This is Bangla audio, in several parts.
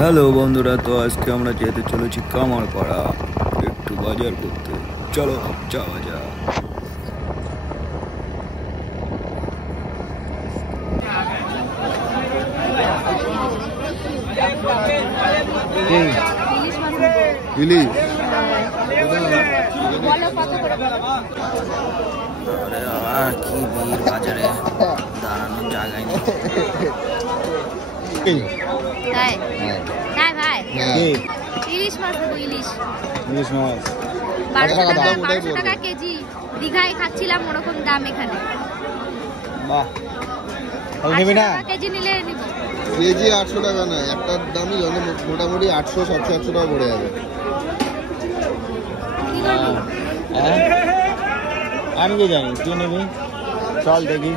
হ্যালো বন্ধুরা, তো আজকে আমরা যেতে চলেছি কামারপাড়া একটু বাজার করতে। চলো যাওয়া যাক। ইলিশ আরে বাবা, কি ভিড় বাজারে, দাঁড়ানোর জায়গায় নেই। ইলিশ মাছ দেবো, ইলিশ মাছ 1200 টাকা কেজি। দীঘায় খাচ্ছিলাম ওরকম দাম এখানে। বাহ, নেবে না? কেজি নিলে নিব। কেজি 800 টাকা না, একটার দামই মোটামুটি 800-700 টাকা পড়ে যাবে। আমি কি জানি, তুই নেবি? চল দেখি।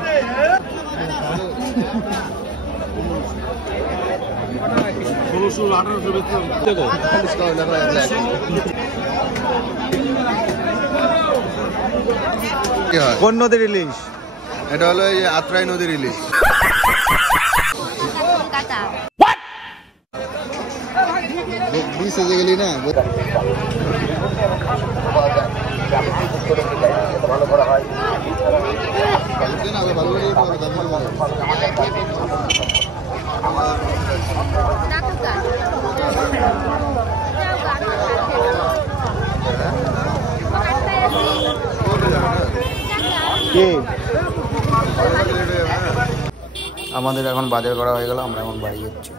কোন নদীর ইলিশ? এটা হলো এই আত্রাই নদীর ইলিশ। সেজে গেলি না? আমাদের এখন বাজার করা হয়ে গেল, আমরা এখন বাড়ি যাচ্ছি।